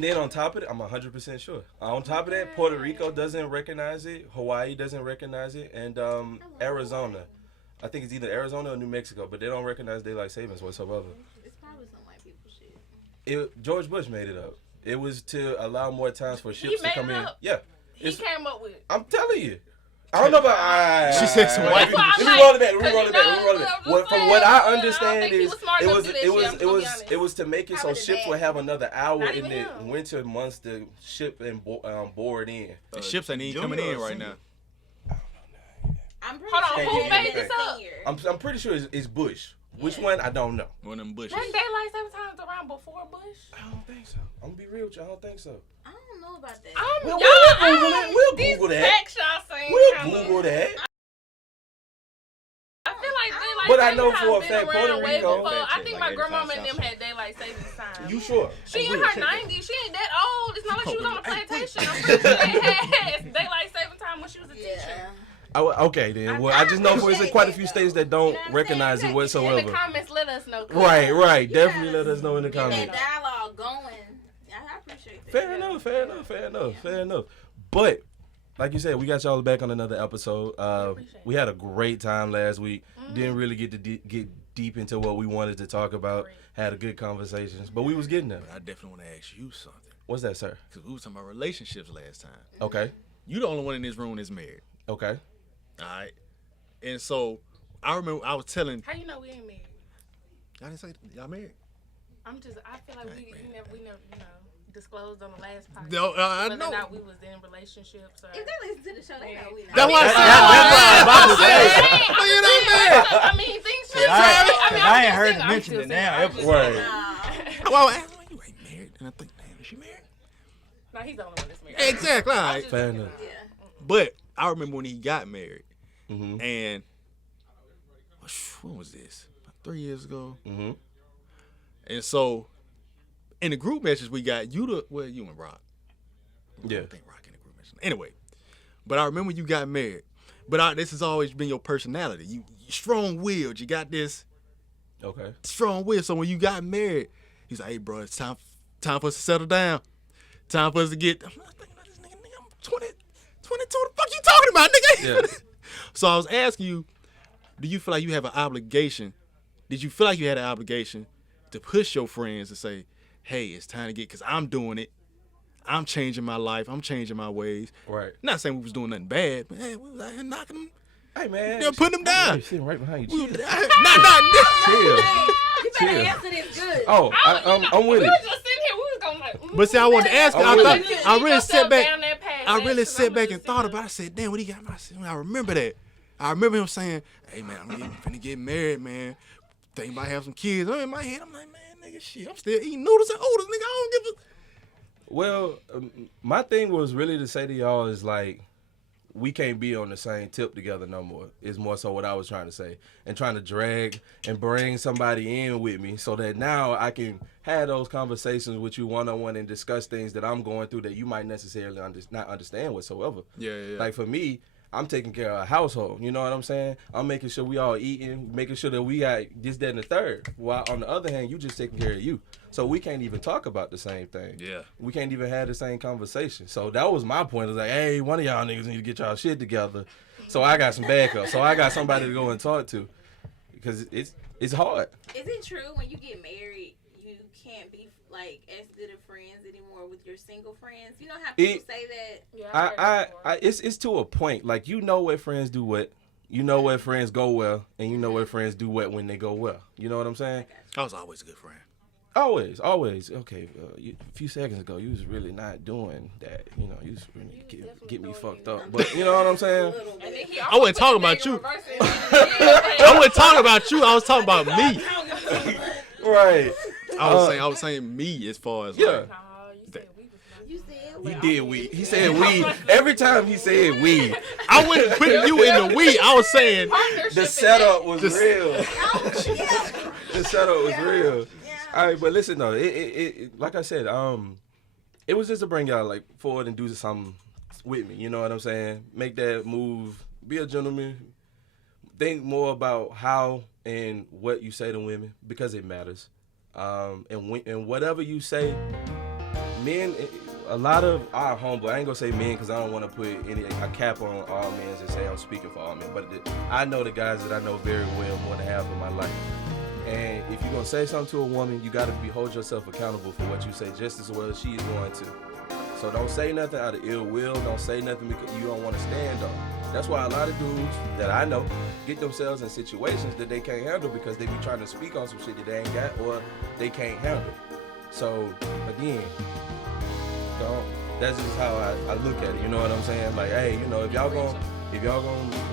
Then on top of it, I'm 100% sure. On top of that, Puerto Rico doesn't recognize it. Hawaii doesn't recognize it, and Arizona. I think it's either Arizona or New Mexico, but they don't recognize daylight savings whatsoever. It's probably some white people shit. George Bush made it up. It was to allow more times for ships to come in. Yeah, he came up with it. I'm telling you. I don't know about. She said some white people. Let me roll it back. From what I understand is, it was to make it so ships would have another hour in the winter months to ship and board in. The ships ain't even coming in right now. I'm pretty Hold on, sure who they made did this it up? senior. I'm pretty sure it's Bush. Which one? I don't know. One of them bushes. Wasn't daylight saving times around before Bush? I don't think so. I'm gonna be real with you. I don't think so. I don't know about that. We'll Google that. We'll Google that. Facts y'all saying We'll kinda- Google that. I feel like daylight But I saving know times for a been fact around Puerto way Rico- before. I think Like my every grandmama time and them South had daylight savings time. You sure? She in We'll her check that. 90s. She ain't that old. It's not like she was on a plantation. I'm pretty sure they had daylight saving time when she was a teacher. Yeah. Okay then. Well, I just know there's quite a few states that don't recognize it In whatsoever. the comments, let us know. Right. Definitely let us know in the Get that comments. dialogue going. I appreciate that. Fair enough. But like you said, we got y'all back on another episode. We had a great time last week. Didn't really get to get deep into what we wanted to talk about. Had a good conversations, but we was getting there. But I definitely want to ask you something. What's that, sir? Because we were talking about relationships last time. Okay. You the only one in this room that's married. Okay. All right. And so I remember I was telling. How you know we ain't married? Y'all didn't say y'all married. I feel like we never, disclosed on the last podcast. No, I whether know. or not we was in relationships or. If they listen to the show, they know we know. That's why I said. You know what I mean, things change. I ain't heard it mentioned in that episode. Right. Well, you ain't married, and I think, damn, is she married? No, he's the only one that's married. Exactly. All right. Fair enough. Yeah. But I remember when he got married, Mm-hmm. and when was this? About 3 years ago. Mm-hmm. And so, in the group messages we got, you and Rock. Yeah. I think Rock in the group message. Anyway, but I remember you got married. But this has always been your personality. You strong-willed. You got this Okay. strong will. So when you got married, he's like, hey, bro, it's time for us to settle down. Time for us to get. I'm not thinking about this nigga. I'm 22. What the fuck you talking about, nigga? Yeah. So I was asking you, do you feel like you have an obligation? Did you feel like you had an obligation to push your friends to say, hey, it's time to get, because I'm doing it. I'm changing my life. I'm changing my ways. Right. Not saying we was doing nothing bad, but hey, we was out here knocking them. Hey man. Yeah, putting them down. Hey, sitting right behind you. We, Chill. not. Chill. You better Chill. answer this good. Oh, I'm with We it. were just sitting here. We was going like. But see, I wanted to ask you. I'm with it. I really sat back. Down that path, I really because sat I'm back just and thought about it. I said, damn, what he got? I remember that. I remember him saying, hey, man, I'm finna get married, man. Think about having some kids. I'm in my head. I'm like, man, nigga, shit. I'm still eating noodles and oodles, nigga. I don't give a. Well, my thing was really to say to y'all is like, we can't be on the same tip together no more. Is more so what I was trying to say. And trying to drag and bring somebody in with me so that now I can have those conversations with you one-on-one and discuss things that I'm going through that you might necessarily not understand whatsoever. Yeah. Like for me, I'm taking care of a household. You know what I'm saying? I'm making sure we all eating, making sure that we got this, that, and the third. While on the other hand, you just taking care of you. So we can't even talk about the same thing. Yeah. We can't even have the same conversation. So that was my point. It was like, hey, one of y'all niggas need to get y'all shit together. So I got some backup. So I got somebody to go and talk to. Because it's hard. Is it true when you get married, you can't be like as good of friends anymore with your single friends? You know how people say that? Yeah, It's to a point. Like, you know what friends do what. You know what friends go well. And you know what friends do what when they go well. You know what I'm saying? I was always a good friend. Always. Okay, a few seconds ago, you was really not doing that. You know, you was really get me fucked up. But you know what I'm saying? I wasn't talking about you. I wasn't talking about you. I was talking about me. Right. I was saying me as far as Yeah. You said He did we. He said we. Every time he said we, I wasn't putting you in the we. I was saying the setup was real. yeah. The setup was real. All right, but listen though, it like I said, it was just to bring y'all like forward and do something with me. You know what I'm saying? Make that move. Be a gentleman. Think more about how and what you say to women because it matters. And whatever you say, men, a lot of our homeboys, I ain't gonna say men because I don't want to put a cap on all men and say I'm speaking for all men, but I know the guys that I know very well more than half of my life. And if you're gonna say something to a woman, you gotta hold yourself accountable for what you say just as well as she is going to. So don't say nothing out of ill will. Don't say nothing because you don't want to stand on. That's why a lot of dudes that I know get themselves in situations that they can't handle because they be trying to speak on some shit that they ain't got or they can't handle. So again, that's just how I look at it. You know what I'm saying? Like, hey, you know, if y'all gonna we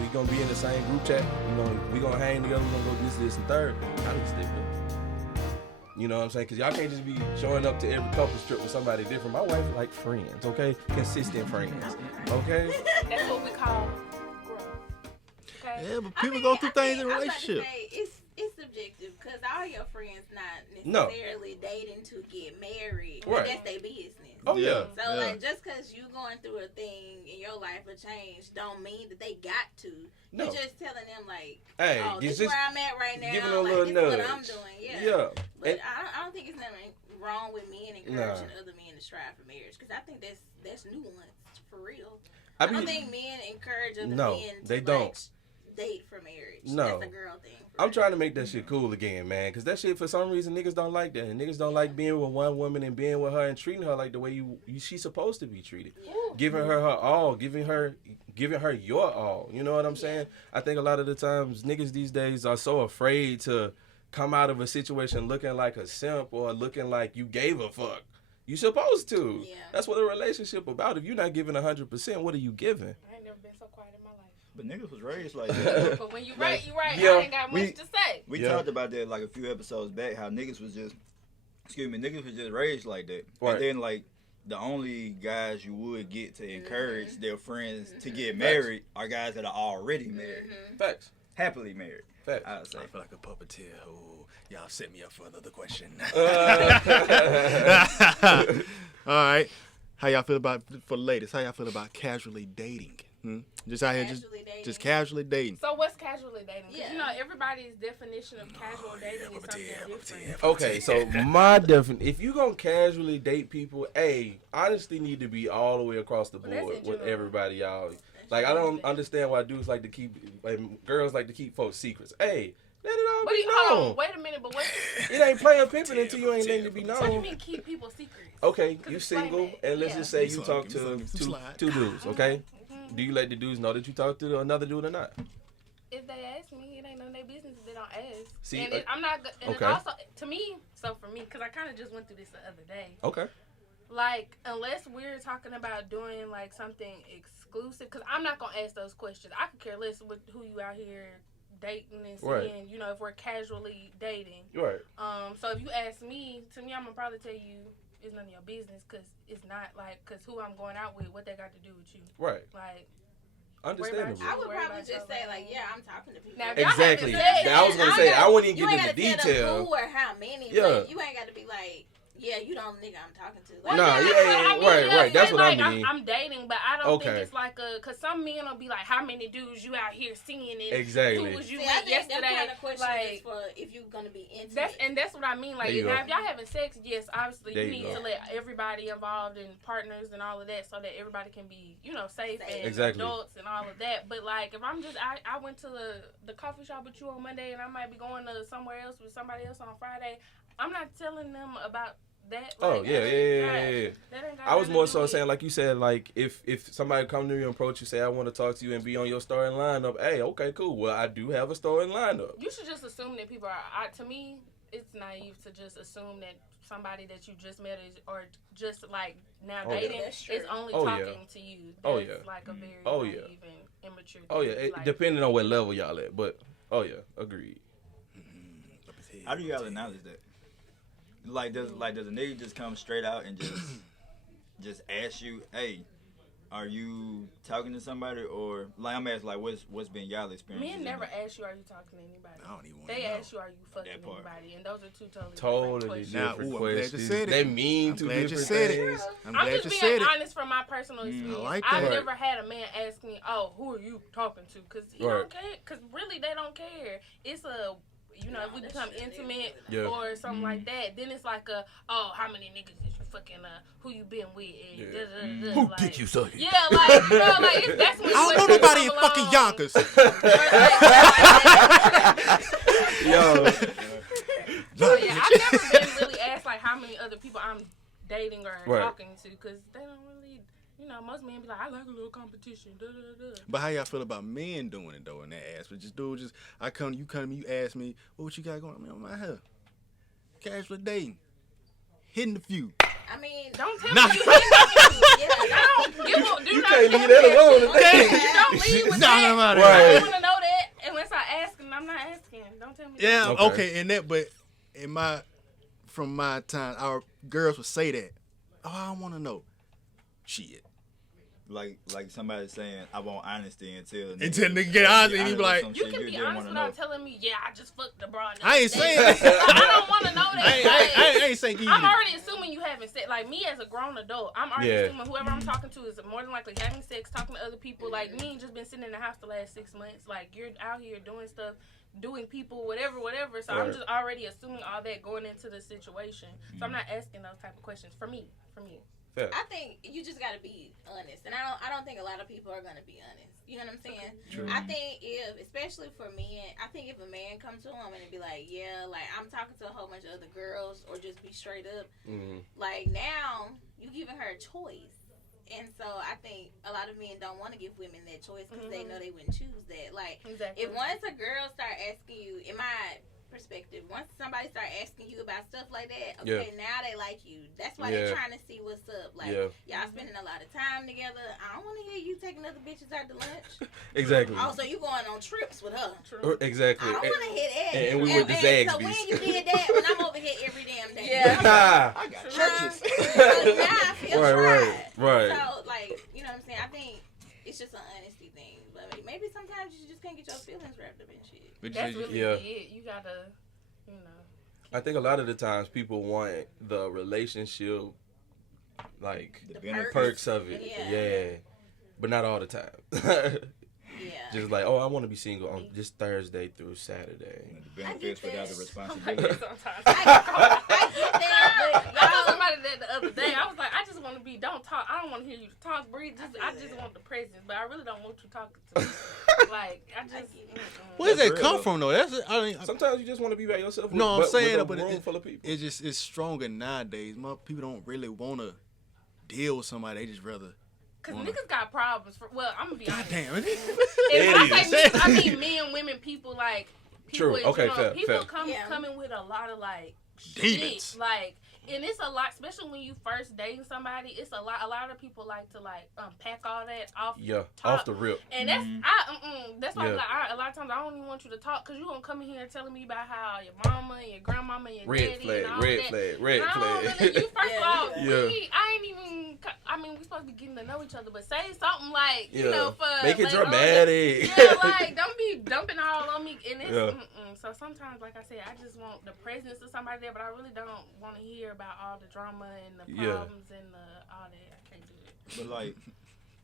gonna be in the same group chat, you know, we gonna hang together, we gonna go this, and third. I need to stick with it. You know what I'm saying? Because y'all can't just be showing up to every couple trip with somebody different. My wife like friends, okay? Consistent friends, okay? That's what we call growth. Okay? Yeah, but people go through things in relationships. It's subjective because all your friends not necessarily dating to get married. Right. That's their business. Oh yeah. So like just because you going through a thing in your life a change don't mean that they got to. No. You're just telling them like, hey, oh, this is where I'm at right now. Giving them a like, little this nudge. is what I'm doing. Yeah. Yeah. But I don't think it's nothing wrong with men encouraging other men to strive for marriage because I think that's nuanced for real. I don't think men encourage other men to they don't. Date for marriage. No. That's a girl thing. I'm trying to make that shit cool again, man. Because that shit, for some reason, niggas don't like that. And niggas don't like being with one woman and being with her and treating her like the way she's supposed to be treated. Ooh. Giving her all. Giving her your all. You know what I'm saying? I think a lot of the times, niggas these days are so afraid to come out of a situation looking like a simp or looking like you gave a fuck. You supposed to. Yeah. That's what a relationship about. If you're not giving 100%, what are you giving? I ain't never been so quiet in my life. But niggas was raised like that. But when you right, you right. Yeah. I ain't got much to say. We talked about that like a few episodes back, how niggas was just raised like that. Right. And then like the only guys you would get to encourage their friends to get married are guys that are already married. Facts. Happily married. Facts. I would say. I feel like a puppeteer. Oh, y'all set me up for another question. All right. How y'all feel about, for the ladies, how y'all feel about casually dating? Just out here, just casually dating. So what's casually dating? 'Cause Yeah. you know, everybody's definition of casual dating is something different. Okay, so my definition, if you gonna casually date people, honestly need to be all the way across the But that's board in with general. everybody, y'all. Like, I don't understand why dudes like to keep, like, girls like to keep folks' secrets. Hey, let it all But be hold known. on, wait a minute, but what? It ain't player pimping until you ain't letting it be known. What do you mean keep people secrets? Okay, Could you explain single, that. and let's Yeah. just say you Give me talk some, to give me some slide. two dudes, okay? Do you let the dudes know that you talk to another dude or not? If they ask me, it ain't none of their business if they don't ask. See, and I'm not. And okay. it also, to me, so for me, because I kind of just went through this the other day. Okay. Like, unless we're talking about doing like something exclusive, because I'm not gonna ask those questions. I could care less with who you out here dating and seeing. Right. You know, if we're casually dating. Right. So if you ask me, to me, I'm gonna probably tell you it's none of your business, because it's not like, because who I'm going out with, what they got to do with you. Right. Like. Understandable. I would Worry probably about just your say life. like, yeah, I'm talking to people. Now, if y'all Exactly. haven't said I was gonna say I wouldn't even you get ain't into gotta tell them detail. who or how many. Yeah. But you ain't got to be like, yeah, you don't nigga I'm talking to. Like, Nah, that's yeah, what I mean. right. That's say, what I like, mean. I'm dating, but I don't Okay. think it's like because some men will be like, how many dudes you out here seeing and Exactly. who was you See, I with think yesterday? that kind of question like, is for if you're gonna be intimate. that's what I mean. Like, There you now go. if y'all having sex, yes, obviously There you you need go. to let everybody involved and partners and all of that, so that everybody can be, you know, safe and Exactly. adults and all of that. But like, if I'm just, I went to the coffee shop with you on Monday, and I might be going to somewhere else with somebody else on Friday. I'm not telling them about that. Oh, like, yeah. that ain't got I was nothing more to do so with- saying, like you said, like if somebody come to you and approach you, say I want to talk to you and be on your starting lineup. Hey, okay, cool. Well, I do have a starting lineup. You should just assume that people are. To me, it's naive to just assume that somebody that you just met is, or just like now Oh, yeah. dating That's true. is only Oh, yeah. talking to you. That's Oh, yeah. like a very Oh, naive yeah. and immature. Oh thing. yeah, it, Like, depending on what level y'all at, but oh yeah, agreed. How do y'all acknowledge that? Like does a nigga just come straight out and just ask you, hey, are you talking to somebody, or like I'm asking like what's been y'all experience? Men never ask you, are you talking to anybody? I don't even want to They know. ask you, are you fucking That part. anybody? And those are two totally Totally different questions. Now, different ooh, I'm glad you questions. said it. They mean I'm two glad you different said it. things. I'm I'm glad just you being said it. honest from my personal experience. like I've that. never had a man ask me, "Oh, who are you talking to?" Because he Right. don't care. Because really, they don't care. It's a, you know, if we become intimate Yeah. or something like that, then it's like a, oh, how many niggas is you fucking who you been with and Who dick you sucking? Yeah, like bro, like that's when I don't know nobody in fucking Yonkers. Yo. So, yeah, I've never been really asked like how many other people I'm dating or talking to, because they don't really, most men be like, I like a little competition. But how y'all feel about men doing it though in that aspect? I come to me, you ask me, what you got going on? I'm out here, casual dating, hitting the few. I mean, don't tell me you hitting the few. You can't leave that alone. Don't leave with that. I don't want to know that unless I ask, and I'm not asking. Don't tell me. Yeah, okay, but from my time, our girls would say that. Oh, I don't want to know. Shit. Like somebody saying, I want honesty until nigga get honest, and he be like, you can be honest without telling me, yeah, I just fucked the broad. I ain't saying that. I don't want to know that. I ain't saying either. I'm already assuming you haven't said, like me as a grown adult, I'm already assuming whoever I'm talking to is more than likely having sex, talking to other people. Like me ain't just been sitting in the house the last 6 months. Like you're out here doing stuff, doing people, whatever. So I'm just already assuming all that going into the situation. So I'm not asking those type of questions for me. Yeah. I think you just gotta be honest, and I don't think a lot of people are gonna be honest. You know what I'm saying? True. I think especially for men, I think if a man comes to a woman and be like, yeah, like I'm talking to a whole bunch of other girls, or just be straight up, like now you giving her a choice, and so I think a lot of men don't want to give women that choice because they know they wouldn't choose that. Like if once a girl start asking you, in my perspective, once somebody start asking you about stuff like that, now they like you. That's why they're trying to see what's up. Like y'all spending a lot of time together. I don't want to hear you taking other bitches out to lunch. Exactly. Oh, so you going on trips with her? Exactly. I don't want to hear that. And we went to Zaxby's. So when you did that, when I'm over here every damn day. Yeah. I got churches. So now I feel right. So like, you know what I'm saying? I think it's just an honesty thing. But maybe sometimes you just can't get your feelings wrapped up in shit. That's really it. You gotta, I think a lot of the times people want the relationship, like The perks of it. Yeah. But not all the time. Just like, oh, I want to be single on this Thursday through Saturday. The benefits without the responsibility. I get that, but I told somebody that the other day. I was like, I just want to be, don't talk. I don't want to hear you talk, breathe. I just want the presence, but I really don't want you talking to me. Like, I just. Where does that come from though? Sometimes you just want to be by yourself. No, I'm saying with a room full of people. It's stronger nowadays. People don't really want to deal with somebody. They just rather. Because niggas got problems. I'm going to be honest. God damn it. If I say niggas, I mean men, women, people, like. People True. Okay, fair. People coming with a lot of, like, demons. Shit. Like, and it's a lot, especially when you first dating somebody. It's a lot. A lot of people like to unpack all that off. Off the rip. And that's that's why a lot of times I don't even want you to talk, because you gonna come in here telling me about how your mama and your grandmama and your daddy and all that. Red flag. Really, you first of all, I ain't even. I mean, we supposed to be getting to know each other, but say something like for make it dramatic. Like don't be dumping all on me. And it's so sometimes, like I said, I just want the presence of somebody there, but I really don't want to hear about all the drama and the problems and all that. I can't do it. But like,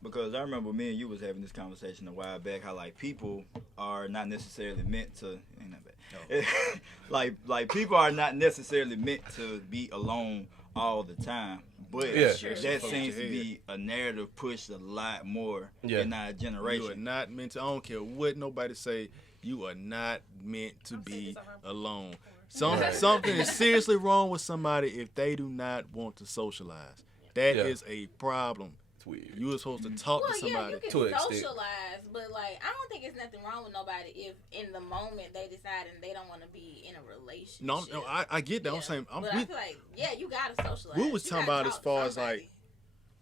because I remember me and you was having this conversation a while back, how like people are not necessarily meant to. Ain't that bad. like people are not necessarily meant to be alone all the time. But that seems to be a narrative pushed a lot more in our generation. You are not meant to. I don't care what nobody say. You are not meant to be alone. Something is seriously wrong with somebody if they do not want to socialize. That is a problem. It's weird. You were supposed to talk to somebody. You can socialize, but like I don't think it's nothing wrong with nobody if in the moment they decide and they don't want to be in a relationship. No, I get that. Yeah. I'm saying, I feel like you gotta socialize. We was talking about as far as like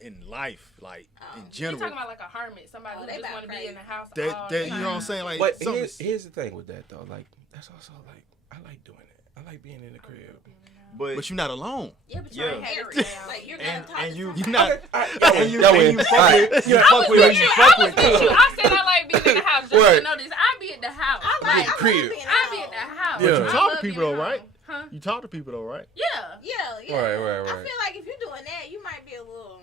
in life, like in general. You're talking about like a hermit, somebody who just want to be in the house. That you know what I'm saying? Like, but here's the thing with that though. Like that's also like I like doing it. I like being in the crib. But you're not alone. Yeah, but you ain't married. Like you're gonna talk to you're not. And you fuck with who you fuck with. I said I like being in the house. Just to know this, I be at the house. I like crib. I be at the house. But you talk to people though, right? Huh? You talk to people though, right? Yeah. Right. I feel like if you're doing that, you might be a little,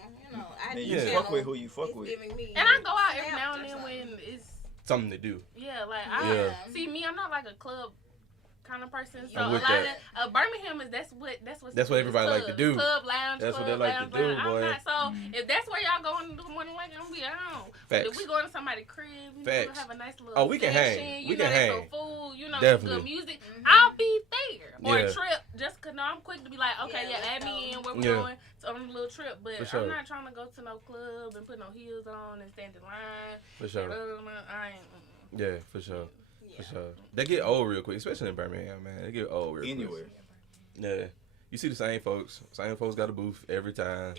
you fuck with who you fuck with. And I go out every now and then when it's something to do. Yeah, like I see me. I'm not like a club kind of person. So I'm a with lot that. of Birmingham is that's what everybody like to do. Club lounge. That's what club, they like lounge, to do, lounge. boy. I'm not, so if that's where y'all going to do more than like, I'm gonna be at home. But if Facts. we go to somebody's crib, you know, Facts. have a nice little Oh, we can session, hang. you We know, can there's hang. some food, you know, Definitely. some good music. I'll be there. Or Yeah. a trip, just cause I'm quick to be like, okay, Yeah, add let's me go. in where we're Yeah. going on a little trip. But For sure. I'm not trying to go to no club and put no heels on and stand in line. For sure. I ain't. Yeah, for sure. Yeah. For sure. They get old real quick, especially in Birmingham, man. They get old real quick. Anywhere. Yeah. You see the same folks. Same folks got a booth every time.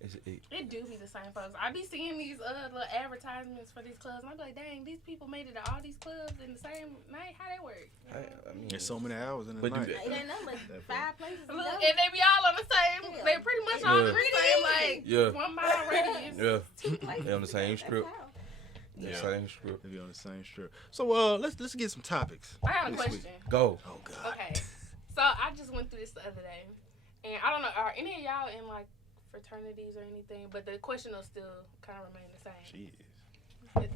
It do be the same folks. I be seeing these little advertisements for these clubs, and I be like, dang, these people made it to all these clubs in the same night. How they work? I mean, There's so many hours in the But do night. that. It ain't nothing but 5 places to Look, go. and they be all on the same. Yeah. They pretty much all in the same, like, Yeah. 1 mile radius. Yeah. 2 places. They on the same That's strip. how. The Yeah. same script. They be on the same strip. So let's get some topics. I have a this week. question. Go. Oh God. Okay, so I just went through this the other day, and I don't know, are any of y'all in like fraternities or anything? But the question will still kind of remain the same. Jeez.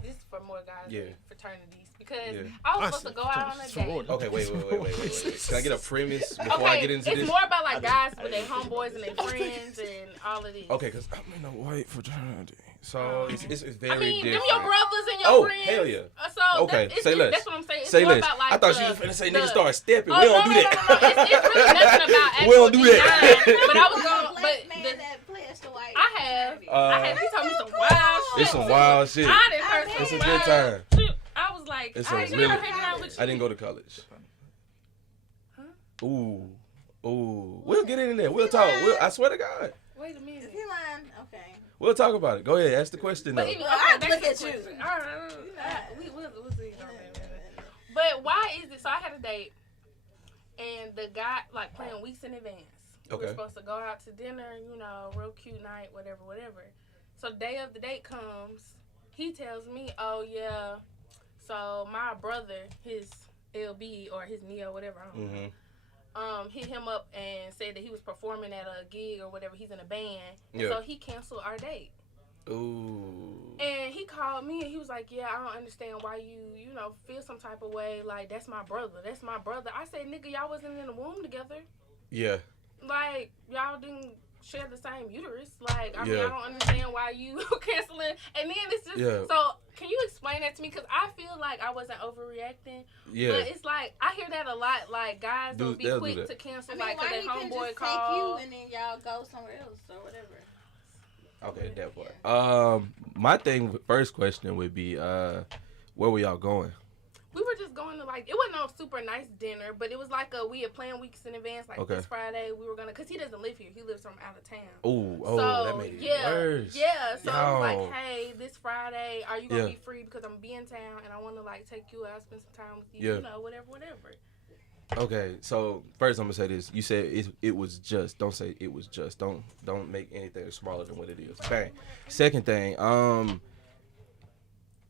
This is for more guys Yeah. than fraternities because Yeah. I was I supposed to said go out on a fraternities, date. sorority. Okay, wait. Can I get a premise before I get into it's this? more about like guys with their homeboys and their friends and all of this. Okay, because I'm in a white fraternity. So it's very I mean, different. them your brothers and your Oh, friends. hell yeah. So Okay, it's, say less. That's what I'm saying. It's Say more less. about like I thought the, you was finna say the- niggas start stepping. Oh, We don't no, do no, that. No. It's really nothing about actual We don't do that. design, But I was going. Black But man the, that pledged to white I have. He told me some cool. wild shit. It's some wild shit. I didn't heard It's some a a good wild time. shit. I was like, It's I a ain't really- never hanging out with you. I didn't go to college. Huh? Ooh. We'll get in there. We'll talk. I swear to God. Wait a Is minute. he lying? Okay. We'll talk about it. Go ahead. Ask the question though. But anyway, I okay, look that's at the you. question. All right. We'll see. But why is it? So I had a date, and the guy like playing weeks in advance. We Okay. were supposed to go out to dinner, you know, real cute night, whatever. So day of the date comes, he tells me, oh yeah, so my brother, his LB or his Neo, whatever, I don't know. Hit him up and said that he was performing at a gig or whatever. He's in a band, and Yeah. so he canceled our date. Ooh. And he called me and he was like, yeah, I don't understand why you know, feel some type of way. Like, that's my brother. I said, nigga, y'all wasn't in the womb together. Yeah. Like, y'all didn't share the same uterus. Like, I mean, Yeah. I don't understand why you canceling. And then it's just, Yeah. so can you explain that to me? Because I feel like I wasn't overreacting. Yeah. But it's like, I hear that a lot. Like, guys will be they'll do quick that. to cancel, I mean, like, why because he their couldn't homeboy just called. take you and then y'all go somewhere else or whatever? Okay, that part. My first question would be, where were y'all going? We were just going to, like, it wasn't no super nice dinner, but it was like we had planned weeks in advance. Like, Okay. this Friday, we were going to, because he doesn't live here. He lives from out of town. Oh, So, that made it yeah, worse. Yeah, so I was Yo. like, hey, this Friday, are you going to Yeah. be free? Because I'm going to be in town, and I want to, like, take you out, spend some time with you, Yeah. you know, whatever. Okay, so first I'm gonna say this. You said it was just. Don't say it was just. Don't make anything smaller than what it is. Bang. Second thing,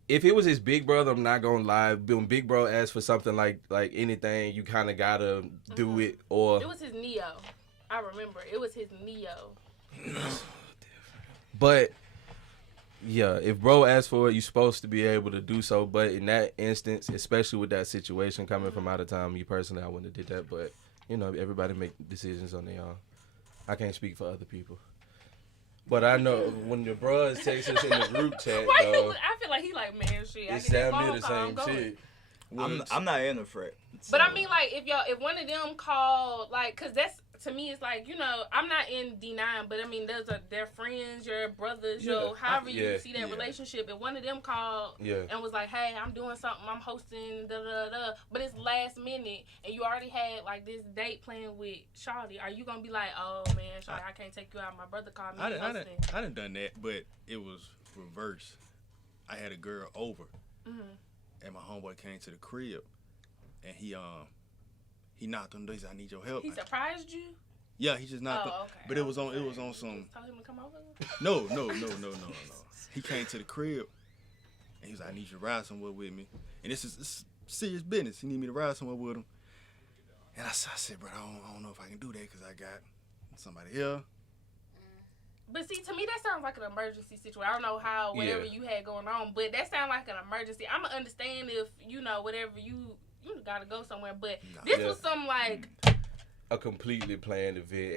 if it was his big brother, I'm not gonna lie. When big bro asks for something like anything, you kind of gotta do it. Or It was his Neo. I remember. It was his Neo. but yeah, if bro asks for it, you're supposed to be able to do so. But in that instance, especially with that situation coming from out of town, me personally, I wouldn't have did that. But you know, everybody make decisions on their own. I can't speak for other people. But I know when your bros text us in the group chat, Why though, I feel like he like, man, shit. I it's get that damn near phone the call, I'm same going. shit. I'm not in a fret. But so- I mean, like, if one of them called, like, because that's, to me, it's like, you know, I'm not in denying, but I mean, their friends, your brothers, Yeah. however you Yeah. see that Yeah. relationship. If one of them called Yeah. and was like, hey, I'm doing something, I'm hosting, but it's last minute, and you already had, like, this date planned with Shawty, are you going to be like, oh, man, Shawty, I can't take you out. My brother called me. I hosting. done done that, but it was reverse. I had a girl over, and my homeboy came to the crib, and he knocked on the door. He said, I need your help. He surprised you? Yeah, he just knocked. Oh, on, okay. but it was on some. Told him to come over? No. He came to the crib, and he was like, I need you to ride somewhere with me. And this is serious business. He need me to ride somewhere with him. And I said, bro, I don't know if I can do that because I got somebody here. But see, to me, that sounds like an emergency situation. I don't know whatever you had going on, but that sounds like an emergency. I'm going to understand if, you know, whatever you you gotta go somewhere. But this was some like a completely planned event.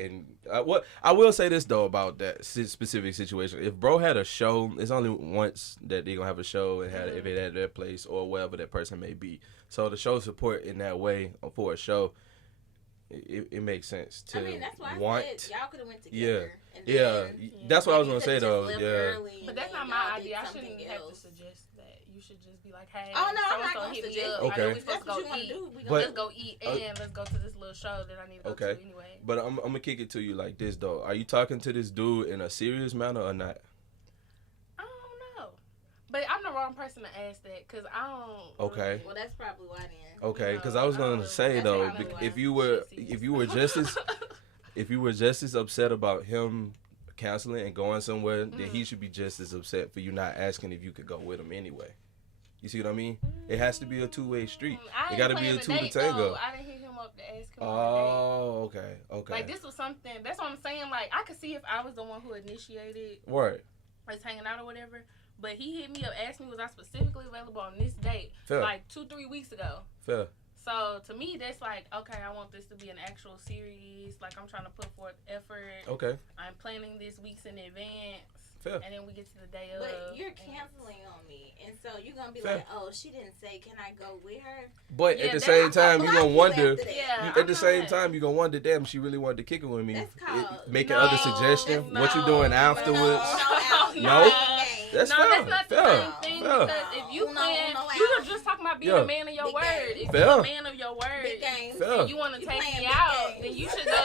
And what I will say this though about that specific situation: if bro had a show, it's only once that they gonna have a show and have if it at their place or wherever that person may be. So the show support in that way for a show, it makes sense to that's why want. I said y'all could have went together. Yeah, that's what I was gonna say though. Yeah, but that's not my idea. I shouldn't have to suggest that. You should just be like, hey, oh no, I'm not so gonna hit me suggest. up. Okay. I know we supposed to go eat. Let's go eat and let's go to this little show that I need to go to anyway. But I'm gonna kick it to you like this though. Are you talking to this dude in a serious manner or not? I don't know. But I'm the wrong person to ask that because I don't. Okay. Well, that's probably why then. Okay, because I was gonna say though, if you were just as upset about him canceling and going somewhere, then he should be just as upset for you not asking if you could go with him anyway. You see what I mean? It has to be a two-way street. It got to be a two to tango. I didn't hit him up to ask him. Oh, okay. Like this was something. That's what I'm saying. Like I could see if I was the one who initiated. Right. Us hanging out or whatever. But he hit me up, asked me was I specifically available on this date, Fair. like 2-3 weeks ago. Fair. So to me, that's like, okay, I want this to be an actual series. Like I'm trying to put forth effort. Okay. I'm planning this weeks in advance. Fair. And then we get to the day of. But you're canceling on me, and so you're gonna be Fair. like, "Oh, she didn't say, can I go with her?" But Yeah, at the same time, you're gonna wonder. Yeah, At the same time, you're gonna wonder, damn, she really wanted to kick it with me. That's called Making other suggestions. What you doing afterwards? No. That's no, fair. that's not the Fair. same thing Fair. because if you plan, you were just talking about being a man of your Big word. game. If Fair. you're a man of your word Fair. and you want to You take playing me big out, games. then you should go,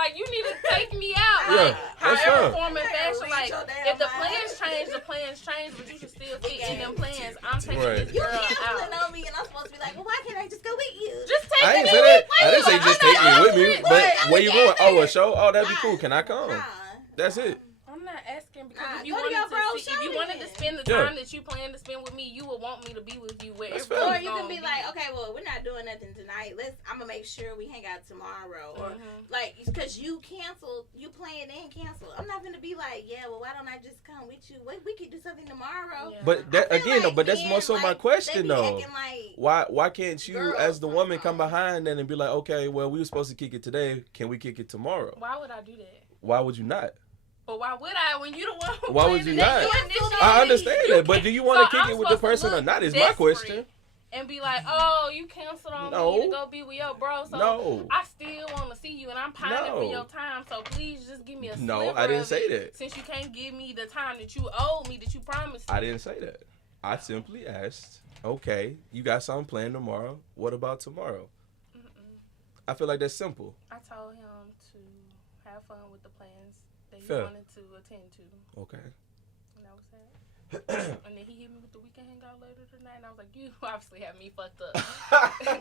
like you need to take me out. Yeah, Like, that's however fair. form and fashion, Read like, your damn if the mind. plans change, the plans change, but you should still fit in them plans. I'm taking Right. this You girl canceling out. on me, and I'm supposed to be like, "Well, why can't I just go with you?" Just take I ain't me say with that. I didn't say you. just take me with me. I'm But not where you going? asking. Oh, a show? Oh, that'd be cool. Can I come? Nah. That's it. I'm not asking because Nah, if you go to your wanted bro to see, if you show wanted to then. spend the Yeah. time that you plan to spend with me, you would want me to be with you wherever. That's fair. Or you can be like, "Okay, well, we're not doing nothing tonight. I'm gonna make sure we hang out tomorrow." Or like, because you canceled, you planned and canceled. I'm not gonna be like, "Yeah, well, why don't I just come with you? We could do something tomorrow." Yeah. But that I feel again, though. like But that's men, more so my like, question, they be though. acting like, Why can't you, girls as the woman, come sometimes. behind that and be like, okay, well, we were supposed to kick it today. Can we kick it tomorrow? Why would I do that? Why would you not? But why would I when you the one who Why would planned you it? not? You initiated I it. understand You that, but can't- do you want to so kick I'm it with the supposed to person or look not? Is my desperate question. And be like, oh, you canceled on No. me to go be with your bro. So No. I still want to see you, and I'm pining for No. your time. So please just give me a No, sliver I didn't of say it, that. Since you can't give me the time that you owe me, that you promised me. I didn't say that. I simply asked, okay, you got something planned tomorrow. What about tomorrow? I feel like that's simple. I told him to have fun with the plans that he Fair. wanted to attend to, Okay. and that was that. And then he hit me with the weekend hangout later tonight, and I was like, you obviously have me fucked up.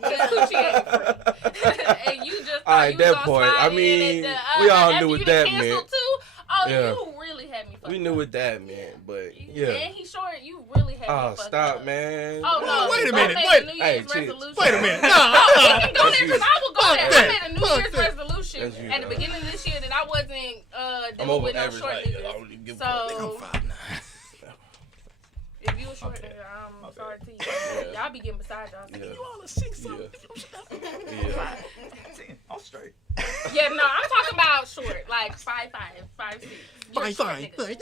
Because Gucci ain't free. And you just All right, you was that gonna part, slide I in mean, at we all after knew you what done that canceled meant. Too? Oh, Yeah. you really had me fucked up. We knew what that meant, but yeah. And he short, you really had me Oh, fucked stop, up. man. Oh, no. Wait a I minute, made wait. a New Hey, Year's chill. resolution. Wait a minute. Oh, we can go That's there you. because I will go Fuck there. that. I made a New Fuck Year's that. resolution That's you, at the dog. beginning of this year that I wasn't I'm dealing over with no average short height. I don't even niggas. give a fuck. So, I'm 5'9". if you a short nigga, I'm sorry to you. Yeah. Y'all be getting beside y'all. Yeah. You all a 6'something. Yeah. I'm straight. Yeah, no, I'm talking about short, like 5'5", 5'6". You're a short 5'5", nigga.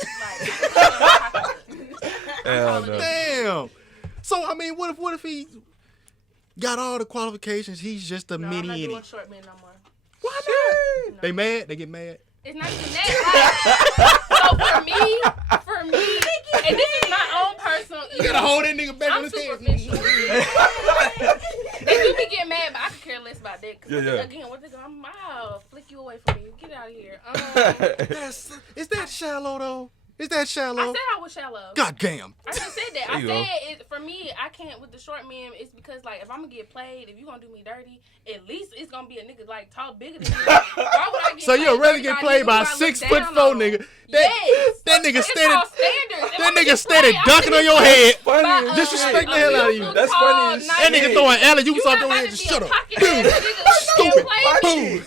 5'5". Like, Hell no. Damn. So I mean, what if he got all the qualifications? He's just a no, I'm mini not idiot. doing short men no more. Why not? No. They mad? They get mad? It's not even that. Like, so for me, and this is my own personal issue. You gotta hold that nigga back on I'm his head. superficial. They do be getting mad, but I could care less about that. 'Cause Yeah. again, what they go, I'll flick you away from me. Get out of here. Is that shallow though? Is that I shallow? said I was shallow. God damn. I just said that. There I you said go. it, for me, I can't with the short men. It's because like if I'm gonna get played, if you gonna do me dirty, at least it's gonna be a nigga like tall, bigger than me. Why would I get So you'll rather get played by a niggas who I look 6'4" down on? nigga? Yes. That nigga It's steady. called standards. If That I'm gonna nigga get steady played, I'm dunking gonna on your get head. played by Funny a- as Disrespect shit. the hell out of you. beautiful, That's tall, funny as nice That nigga shit. throwing alley You oops not off your about head. to Just be shut a up. pocket ass nigga Stupid. playing Boom.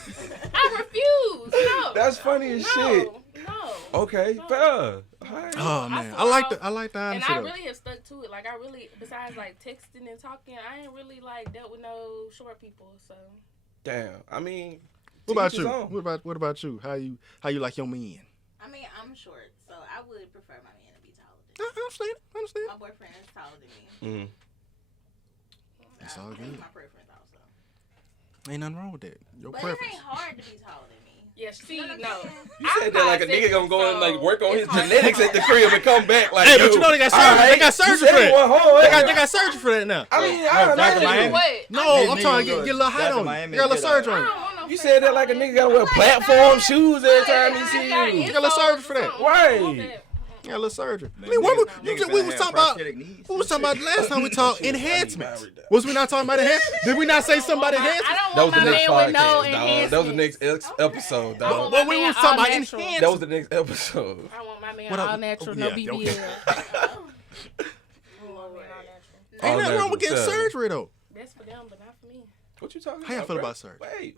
I refuse. No. That's funny as No. shit. No. Okay, fair. All right. Oh man, I like the And honesty. I though. really have stuck to it. Like I really, besides like texting and talking, I ain't really like dealt with no short people. So Damn. I mean, What about to each you? his own. What about you? How you like your men? I mean, I'm short, so I would prefer my man to be taller I than me. understand. My boyfriend is taller than me. It's all That's good. my preference also. Ain't nothing wrong with that. Your But preference. it ain't hard to be taller than me. yeah, see, You know what no. I'm saying? You said that like a nigga gonna go and like work on his it's hard. genetics at the crib and come back like. Hey, but yo, you know they got all surgery. right, They got you surgery said for it that. went hard. They got surgery for that now. I mean, I Back to don't know. Miami. What? No, I'm Nigga trying to go get a little height back to on you. Miami You got a little and get surgery I on you. don't want no You fat said that like a ass. nigga gotta wear platform shoes every time he see got you. You got a little surgery for that. insoles or Right. something. You got a little surgery. I Man, mean, what niggas we finna was have talking about. prosthetic knees. We was talking about last time we talked enhancements. married, though. Was we not talking about enhancements? Did we not say something about I enhancements? don't That was want the my next man with no podcast, dog. enhancements. That was the next episode, I dog. want Well, my we man was talking all about natural. enhancements. That was the next episode. I want my man What up? all natural, Yeah, no okay. BBL. I want my man all natural. Ain't All nothing wrong with natural, getting yeah. surgery though. That's for them, but not for me. What you talking How y'all about? feel bro? about surgery? Wait.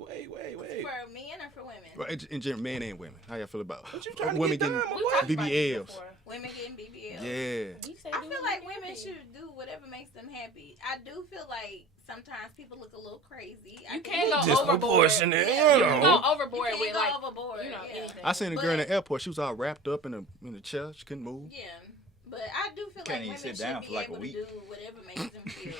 For men or for women? Well, in general, men and women. How y'all feel about What you trying to women get done, getting my We boy? talked about this BBLs? before. Women getting BBL. Yeah. We say I do feel what like we women happy. should do whatever makes them happy. I do feel like sometimes people look a little crazy. You can't go overboard. Disproportionate, Yeah. You you can know. go overboard You with can't like go overboard. you know yeah. anything. I seen a girl in But- the airport. She was all wrapped up in the chair. She couldn't move. Yeah, but I do feel Can't like even women sit should down be for like a able week. to do whatever makes them feel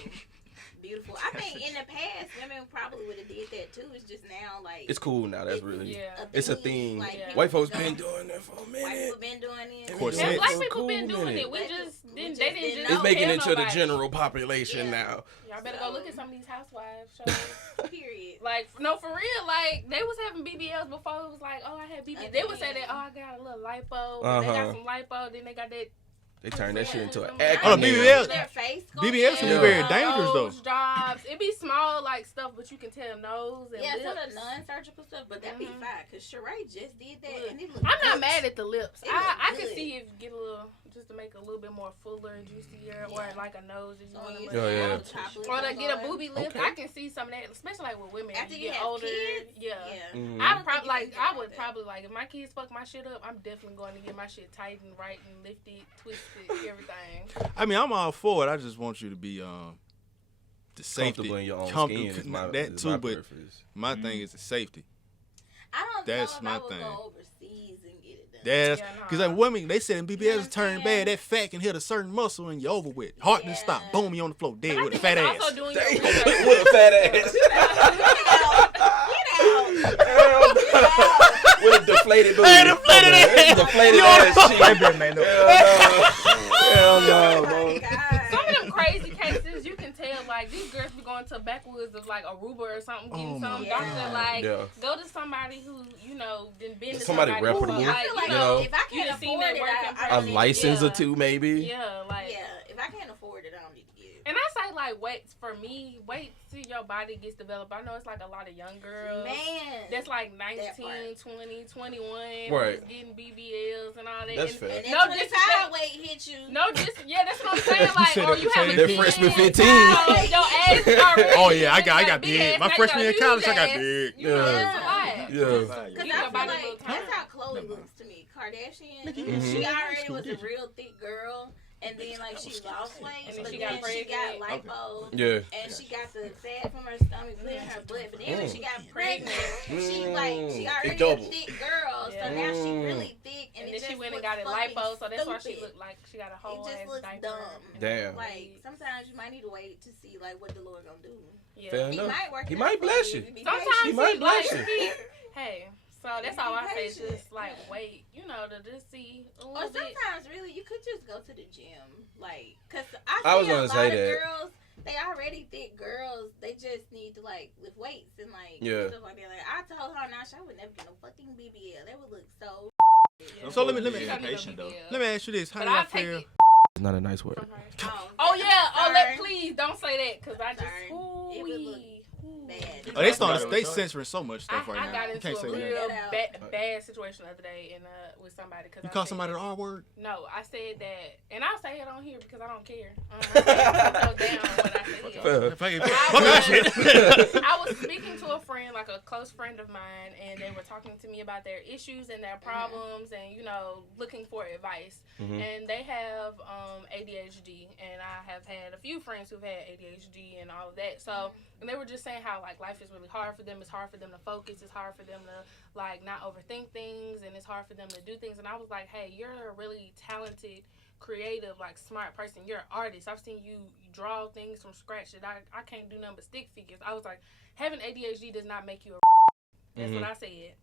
beautiful. I think in the past, women probably would have did that too. It's just now like It's cool now. That's really. Yeah. It's a thing. Like, Yeah. White folks people been do. doing that for a White minute. people been doing it. Of course, And it's black a people been cool doing minute. it. We just We didn't. just They didn't didn't just. know. It's making tell it to the nobody. general population Yeah. now. Y'all better go look at some of these housewives shows. Period. Like, no, for real, like, they was having BBLs before. It was like, oh, I had BBL. They would say that, oh, I got a little lipo. They got some lipo. Then they got that. They turned that shit into an Yeah. acting. Oh, movie. BBL. Their face BBLs can be Yeah. very dangerous though. Nose jobs. It be small, like, stuff, but you can tell nose and Yeah, some of lips. the non-surgical stuff, but that'd be Mhm. fine because Sheree just did that, Look, and it looked I'm not good. mad at the lips. It I look can good. see if get a little, just to make a little bit more fuller, juicier, or Yeah. like a nose if you So want when to. you Yeah, see yeah. all the chocolate Or to goes get a on, booby lift, Okay. I can see some of that, especially like with women. after you you get have older, kids, yeah. Mhm. I think probably you like. can I get would that. probably like if my kids fuck my shit up. I'm definitely going to get my shit tight and right and lifted, twisted, everything. I mean, I'm all for it. I just want you to be the safety, Comfortable in your own comfortable- skin is my, that is too, my but preference. my thing is the safety. I don't That's know if my I would thing. go overseas and get it done. That's Yeah, nah. because like women, they said in BBLs You know what I'm turn saying? bad. That fat can hit a certain muscle and you're over with. Heart didn't stop. Yeah. Boom, you on the floor dead I with a think fat it's ass. also doing your Damn, research. with a fat ass. Get out! With a deflated booty. Hey, deflated ass. Deflated You ass on- cheek. That bitch made no. Hell no, Oh bro. my God. Some of them crazy cases, you can tell, like, these girls be going to backwoods of, like, Aruba or something, getting Oh, some my doctor, God. like, Yeah. go to somebody who, you know, done been to Somebody reputable. before, I feel like You know, if I you can't done seen afford that it, work in I A person. don't license Yeah. or two, maybe. Yeah, like, Yeah, if I can't afford it, I don't need to get it. and I say, like, wait till your body gets developed. I know it's, like, a lot of young girls. Man. That's like That 19, part. 20, 21, Right. who's getting BBLs and all that. That's and, fair. And that No 25 disrespect. weight hit you. No, yeah, that's what I'm saying. Like, said or it- you said have a it- They're kid, freshman so 15. your ass already Oh yeah, I got got big. ass, My now you freshman year in got a college, I huge got ass. big. You know, Yeah. it's a lot. Yeah. Because Get I your feel body like look that's tight. how Chloe looks to me. Kardashian, Mhm. she Yeah, already that's was a cool. real thick girl, and then like she lost weight, And then but she then got she got pregnant. lipo, Yeah. and she got the fat from her stomach and then her butt. But then when she got pregnant, she already a doubled. thick girl, so Yeah. now she really thick, and, And it then just she went and looks got it fucking lipo, so that's why she stupid. looked like she got a whole just ass looks diaper. dumb. and Damn. Like sometimes you might need to wait to see like what the Lord gonna do. Yeah. Fair He enough. might work. He it might out for bless you. if be Sometimes He patient. might he bless like, you. hey, so that's all I say. Is patient. just like wait, you know, to just see a Or little bit. sometimes, really, you could just go to the gym, like, cause I was see a gonna lot say of that. girls. They already thick girls. They just need to like lift weights and like Yeah. stuff like that. Like I told her, now I would never get no fucking BBL. That would look so. Yeah. So let me- She don't need no Patient, though. BBL. Let me ask you this: How But do y'all I'll take feel? it It's not a nice word. from her. Oh, Oh yeah. Oh, Sorry. please don't say that, cause I just. Sorry. It would look Ooh-wee. Ooh. bad. Oh, they censoring so much stuff right now. I got You into can't say a that. real bad situation the other day with somebody. You call somebody the R word? No, I said that, and I'll say it on here because I don't care. I down what I said. I was speaking to a friend, like a close friend of mine, and they were talking to me about their issues and their problems, and looking for advice. And they have ADHD, and I have had a few friends who've had ADHD and all of that. So, and they were just saying how like life is really hard for them. It's hard for them to focus. It's hard for them to like not overthink things, and it's hard for them to do things. And I was like, hey, you're a really talented, creative, like smart person. You're an artist. I've seen you draw things from scratch that I can't do nothing but stick figures. I was like, having ADHD does not make you a that's what I said.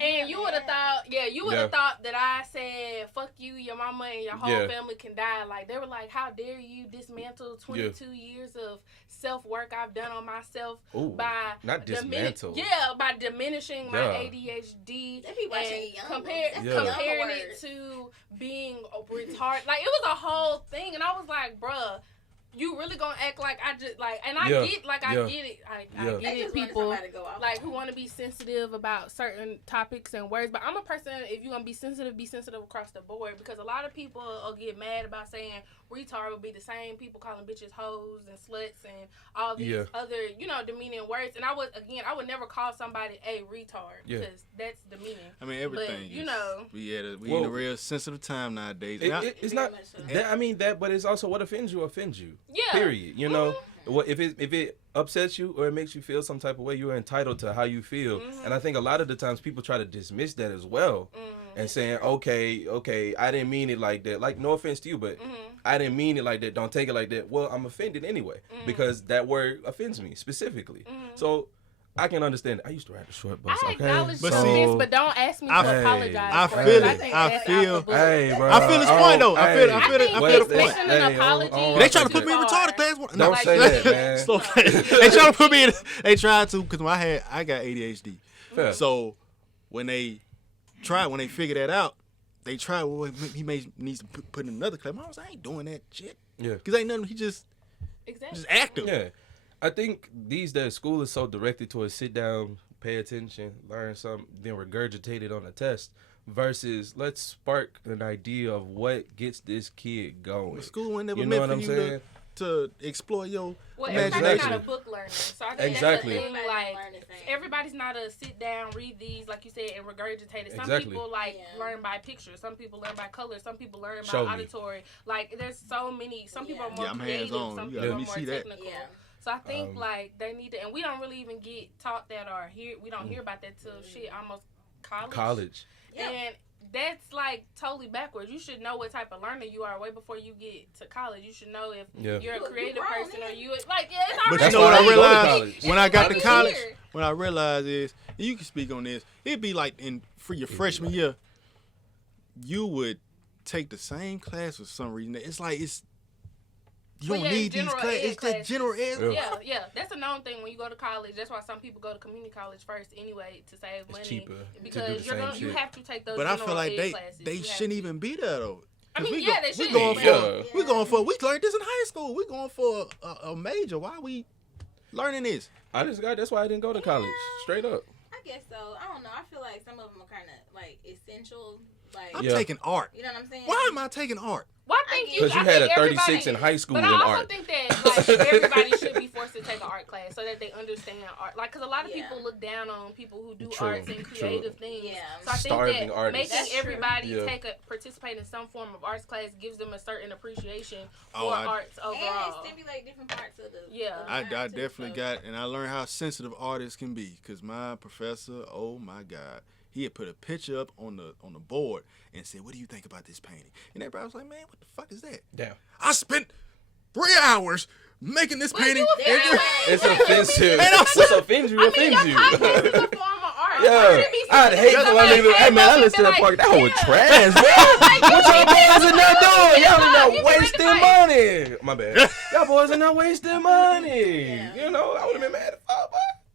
And you would have thought that I said, fuck you, your mama, and your whole family can die. Like, they were like, how dare you dismantle 22 years of self-work I've done on myself by not dismantle. By diminishing my ADHD and comparing it to being retarded. Like, it was a whole thing, and I was like, bruh, you really gonna act like I just like, and I get it. I get it. People like who want to be sensitive about certain topics and words, but I'm a person. If you gonna be sensitive across the board, because a lot of people will get mad about saying retard will be the same people calling bitches hoes and sluts and all these other demeaning words. And I would never call somebody a retard because that's demeaning. I mean everything. But, we in a real sensitive time nowadays. It's not that, but it's also what offends you. Yeah. Period. What if it upsets you or it makes you feel some type of way, you're entitled to how you feel. And I think a lot of the times people try to dismiss that as well, and saying, okay, I didn't mean it like that. Like, no offense to you, but I didn't mean it like that. Don't take it like that. Well, I'm offended anyway because that word offends me specifically. So I can understand. I used to ride the short bus. I acknowledge your offense, but don't ask me to apologize. I feel it. I feel his point though. I feel the point. An apology. They try to put me in retarded class. Don't say that, man. They try to put me in. They tried to because I got ADHD. Fair. So when they figured that out, they tried. Well, he needs to put in another class. I was like, I ain't doing that shit. Yeah. Because ain't nothing. He just active. Yeah. I think these days school is so directed towards sit down, pay attention, learn something, then regurgitate it on a test, versus let's spark an idea of what gets this kid going. The school ain't never meant for you to explore your imagination. Everybody's not a book learner, so I think that's the thing. Like, everybody's not a sit down, read these, like you said, and regurgitate it. Some people learn by picture. Some people learn by color. Some people learn by auditory. Like, there's so many. Some people are more creative. Some people are more technical. Yeah. So I think they need to, and we don't really even get taught that or we don't hear about that till almost college. Yeah. And that's like totally backwards. You should know what type of learner you are way before you get to college. You should know if you're a creative person or you it's already. But you know what I realized when I got to college? What I realized is, and you can speak on this, it'd be like for your freshman year, you would take the same class for some reason. It's like you don't need these classes. It's just general ed. Yeah. That's a known thing when you go to college. That's why some people go to community college first anyway to save money. It's cheaper because you have to take those. But I feel like they shouldn't even be there though. I mean, they should. We're going for. We learned this in high school. We're going for a major. Why are we learning this? That's why I didn't go to college. Straight up. I guess so. I don't know. I feel like some of them are kind of like essential. Like I'm taking art. You know what I'm saying? Why am I taking art? Well, because you had a 36 in high school in art. But I also think that everybody should be forced to take an art class so that they understand art. Like, because a lot of people look down on people who do arts and creative things. Yeah. So I think that making everybody participate in some form of arts class gives them a certain appreciation for arts overall. And stimulate different parts of the I definitely got, and I learned how sensitive artists can be. Because my professor, oh my God, he had put a picture up on the board and said, "What do you think about this painting?" And everybody was like, "Man, what the fuck is that?" Damn. I spent 3 hours making this painting. It's offensive. What's offends you? Offends you. Yeah, I'd hate for my nigga. Hey man, I listen to that park. That whole trash, man. What y'all boys are not doing? Y'all are not wasting money. My bad. Y'all boys are not wasting money. You know, I would have been mad if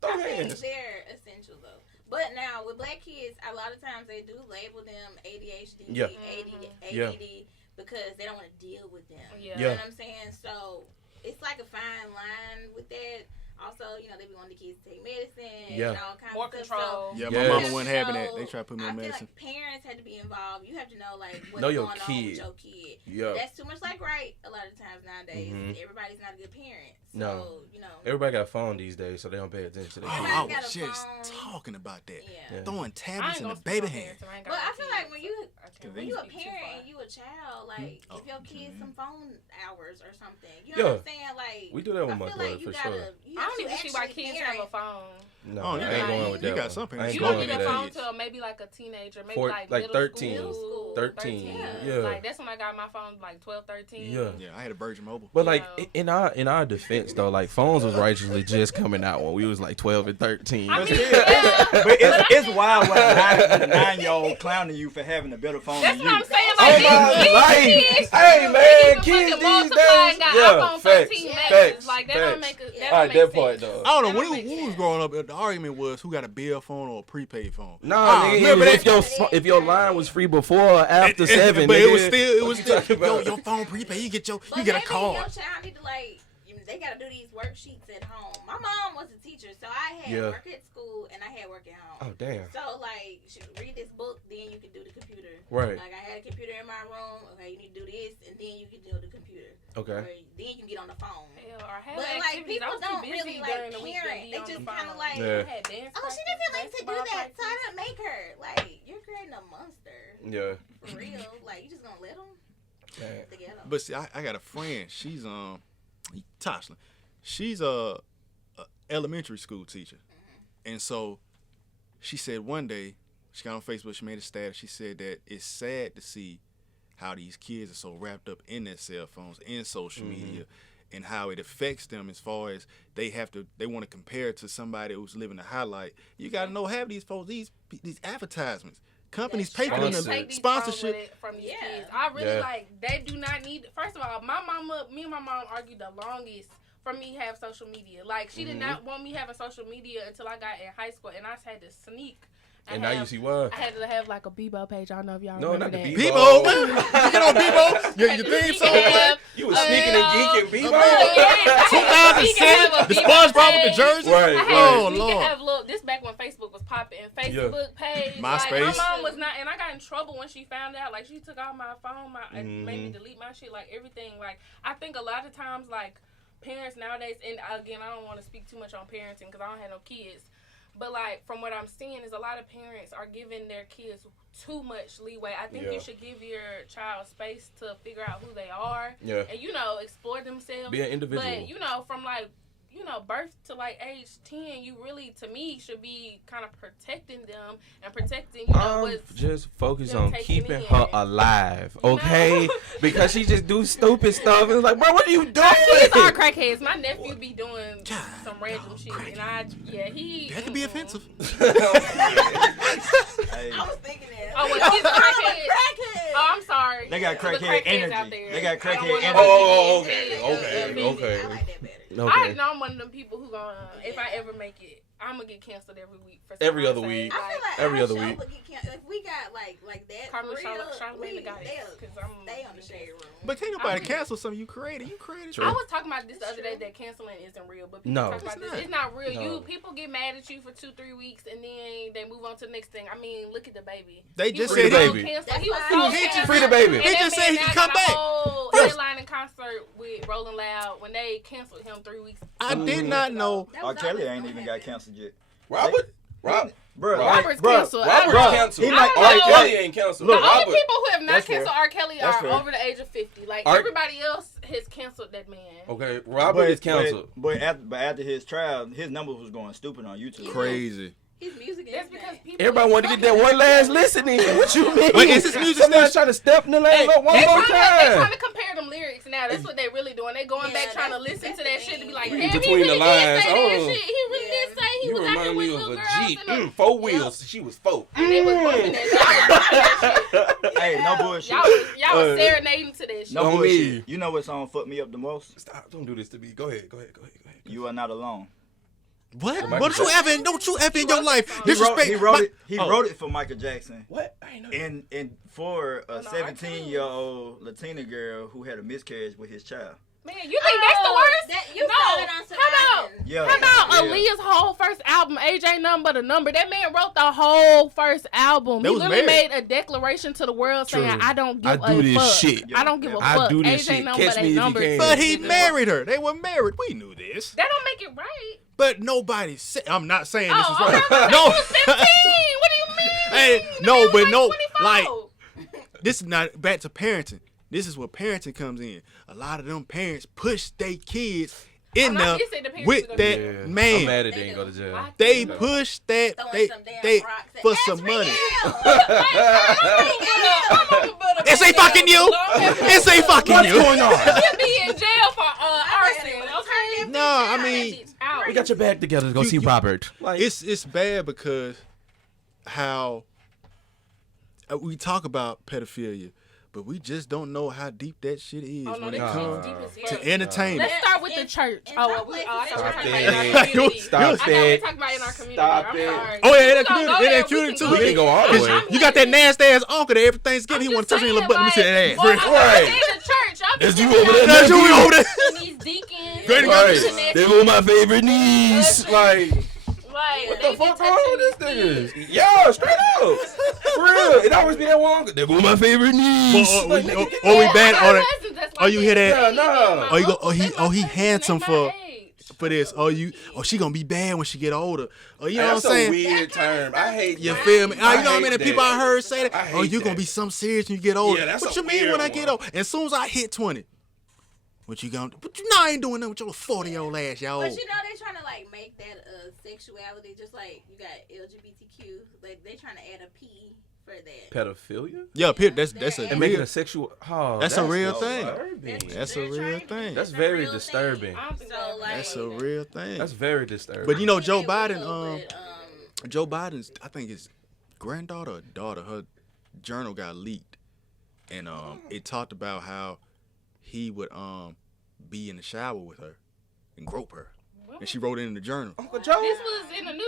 I think they're essential though. But now with black kids, a lot of times they do label them ADHD, ADD because they don't want to deal with them. You know what I'm saying? So it's like a fine line with that. Also, you know, they be wanting the kids to take medicine Yeah. and all kinds More of stuff. control. Yeah, Yes. my mama wasn't having that. They tried to put me on I feel medicine. like parents had to be involved. You have to know like what's Know your going on kid. with your kid. Yeah. That's too much like right a lot of times nowadays. Mhm. Everybody's not a good parent. So, No. you know. Everybody got a phone these days, so they don't pay attention to their Oh, kids. I got was a just phone. talking about that. Yeah. Yeah. Throwing I tablets ain't in gonna the speak baby on hand. parents, I ain't got But no I feel kids, like when you so I can't when you a speak too parent far. and you a child, like Oh. if your kids some phone hours or something, you Yeah. know what I'm saying? Like We do that with I my feel daughter like you for gotta, sure. you I have don't to even see why actually kids parent. have a phone. No, Oh, I you ain't got- going with you that got one. some I parents ain't You going don't going get with a that. phone till maybe like a teenager, maybe Like middle 13. school, 13, yeah. Like that's when I got my phone, like 12, 13. Yeah. Yeah, I had a Virgin Mobile. But like Yeah. in our defense though, like phones was righteously just coming out when we was like 12 and 13. I mean, But it's wild when a 9-year-old clowning you for having a better phone that's than what you. I'm saying. Oh Like, my these life! kids, Hey they man, even kids fucking these multiply days, and got yeah, iPhone facts, 13 facts, Maxes. Like that facts. don't make it. That All don't right, make that part sense. though. I don't know, That when don't we make was sense. growing up, the argument was who got a bill phone or a prepaid phone. No, Ah, nigga, remember if that? if your line was free before or after 7, but nigga, it was still, what you talking yo, about? your phone prepaid, you get But you get a maybe card. your child need to like they gotta do these worksheets at home. My mom was a teacher, so I had Yeah. work at school and I had work at home. Oh damn. So like, read this book, then you can do the computer. Right. Like I had a computer in my room. Okay, you need to do this, and then you can do the computer. Okay. Or then you can get on the phone. Hell, or have But like activities. I people was too don't busy really during like the week parent. to be They on just the kind of phone. like, Yeah. I had dance oh, she practice, doesn't like to do basketball that. So I practice. don't make her. Like you're creating a monster Yeah. for real. Like you just gonna let them Man. together. But see, I got a friend. She's Toshla. She's a elementary school teacher, and so she said one day she got on Facebook. She made a status. She said that it's sad to see how these kids are so wrapped up in their cell phones, in social media, and how it affects them as far as they want to compare it to somebody who's living a highlight. You got to know half these folks, these advertisements. Companies pay for them Sponsored. Take these sponsorship. phones with it from these Yeah. kids. I really Yeah. like. They do not need. First of all, me and my mom argued the longest for me to have social media. Like she did not want me having social media until I got in high school, and I had to sneak. And now you see why. I had to have like a Bebo page. I don't know if y'all No, remember not the that. Bebo. Bebo, you get on Bebo, your theme song. Yeah. You was sneaking and geeking, Bebo. Yeah. 2007, the SpongeBob with the jersey. Right, I right. had Oh, to Lord. have look. This back when Facebook was popping. Facebook page. Like, MySpace. my mom was not, and I got in trouble when she found out. Like she took out my phone, and made me delete my shit. Like everything. Like I think a lot of times, like parents nowadays, and again, I don't want to speak too much on parenting because I don't have no kids. But like from what I'm seeing is a lot of parents are giving their kids too much leeway. I think Yeah. you should give your child space to figure out who they are Yeah. and explore themselves. Be an individual. But from like birth to like age 10, you really to me should be kind of protecting them and protecting what's just focus them on taking keeping in. her alive, You know? okay? Because she just do stupid stuff. It's like, bro, what are you doing? My kids are crackheads. My nephew be doing some random shit, and he That could be offensive. Hey, I was thinking that. Oh, well, he's a crackhead. Crackhead. Oh, I'm sorry. They got The crackhead crackheads out energy. there. They got I don't crackhead want energy. nobody Oh, to get okay, offended. okay. I like that better. I know I'm one of them people who gonna, if I ever make it, I'm gonna get canceled every week for Every something other I say. week. I feel like Every our other show week. would get canceled. If we got like that, Carmen for real, Charlamagne the Goddess, they'll 'cause I'm- stay on the shade room. But can't nobody cancel something you created. You created. True. I was talking about this the It's other day true. that canceling isn't real, but people No. talk about It's this. not. It's not real. No. People get mad at you for 2-3 weeks and then they move on to the next thing. I mean, look at the baby. They He just was said so he- canceled. He was That's so why- He just- canceled. Free the baby. And He that just said man he now can come got a back. whole First- headlining concert with Rolling Loud when they canceled him 3 weeks. I did not know. That R. was Kelly always ain't gonna even got happen. canceled yet. Robert? Bro, Robert's bro, canceled. Robert I know. canceled. He might- R. I know. Kelly ain't canceled. The Look, only Robert. people who have not That's fair. canceled R. Kelly That's are fair. over the age of 50. Like R- everybody else has canceled that man. Okay, Robert is canceled. But after his trial, his numbers was going stupid on YouTube. Crazy. His music That's is because bad. people. Everybody want to get that one last listen in. What you mean? But is his music Somebody still- trying to step in the lane up one They more trying time. to compare them lyrics now. That's what they really doing. They going Yeah, back trying to that's- listen to that's that shit to be the like, thing. damn, he Between really the did say lines, that oh. shit. He really did say he You was out here remind with me of little a girls Jeep. and Four wheels. She was four. they was bumping that shit. Hey, no bullshit. Y'all was serenading to that shit. No On bullshit. me. You know what song fucked me up the most? Stop! Don't do this to me. Go ahead. You Are Not Alone. What? Michael Don't you ever in your life He disrespect? He Oh. wrote it for Michael Jackson. What? I ain't know. And for a Oh, no, 17-year-old Latina girl who had a miscarriage with his child. Man, you think that's the worst? That, you No, saw it on hold Surviving. Yeah. How about Aaliyah's whole first album, Age Ain't Nothing But a Number? That man wrote the whole first album. They He was literally married. made a declaration to the world True. saying, I don't give I do a this fuck. shit. I don't give a I fuck. do this Age shit. Ain't Nothing Catch But me if a you Number. can. But he married her. They were married. We knew this. That don't make it right. But nobody said. I'm not saying this is Oh, okay. right. No. No. He was 15. What do you mean? Hey, The no, man was but no, 24. like, this is not back to parenting. This is where parenting comes in. A lot of them parents push their kids in no, there he said the parents with was that gonna Yeah. man. I'm mad it didn't go to jail. Why? They push that Throwing some damn they rocks at- for That's some money. real. It's ain't fucking you. It's ain't fucking you. going on? He'll be in jail for arson. Okay. No, I mean, Out. We got your back together to go see Robert. Like, it's bad because how we talk about pedophilia, but we just don't know how deep that shit is Oh, no, when it that comes shit's deep as to fuck. entertainment. Let's start with the church. in Oh, some well, I places, thought we Stop were talking about in it. our community. Stop I thought we were it. talking about in our community. Stop I'm it. sorry. Oh yeah, in that We gonna community, go in there, that community too. We can go all the way. You got that nasty ass uncle that every Thanksgiving he want to touch me in the butt. Let me see that ass. Right. In the church. I'm That's just you saying, over there. That's you over there. and these deacons. Granny and got these this. and that They shit. were my favorite niece. Like, Like, what they the be fuck wrong touching with this these kids. niggas? Yo, straight up. For real. It always be that one. They were my favorite niece. Or Like, we nigga, bad I on got it. cousins that's Oh, like you hear that? Yeah, no. Oh, you go. My He uncles, they my handsome cousins, they for my age. for this. Oh, she gonna be bad when she get older. Oh, you know That's what I'm a saying? weird term. I hate You that. feel me? Oh, you know how hate many that. people I heard say that? I Oh, hate you gonna that. be something serious when you get older. Yeah, that's what a you mean weird when I get one. older? As soon as I hit 20, what you gonna do? But you know I ain't doing nothing with your 40-year-old ass, y'all. But you know they trying to like make that sexuality just like you got LGBTQ. Like they trying to add a P for that. Pedophilia? Yeah, that's And a And make it real, a sexual. Oh, That's a real thing. disturbing. That's a They're real trying to- thing. That's it's a very real disturbing. thing. I don't think So that- like that's a real thing. That's very disturbing. But you know, Joe They Biden, will, Joe Biden's, I think his granddaughter or daughter, her journal got leaked, and it talked about how he would be in the shower with her and grope her, and she wrote it in the journal. Uncle Joe? This was in the news.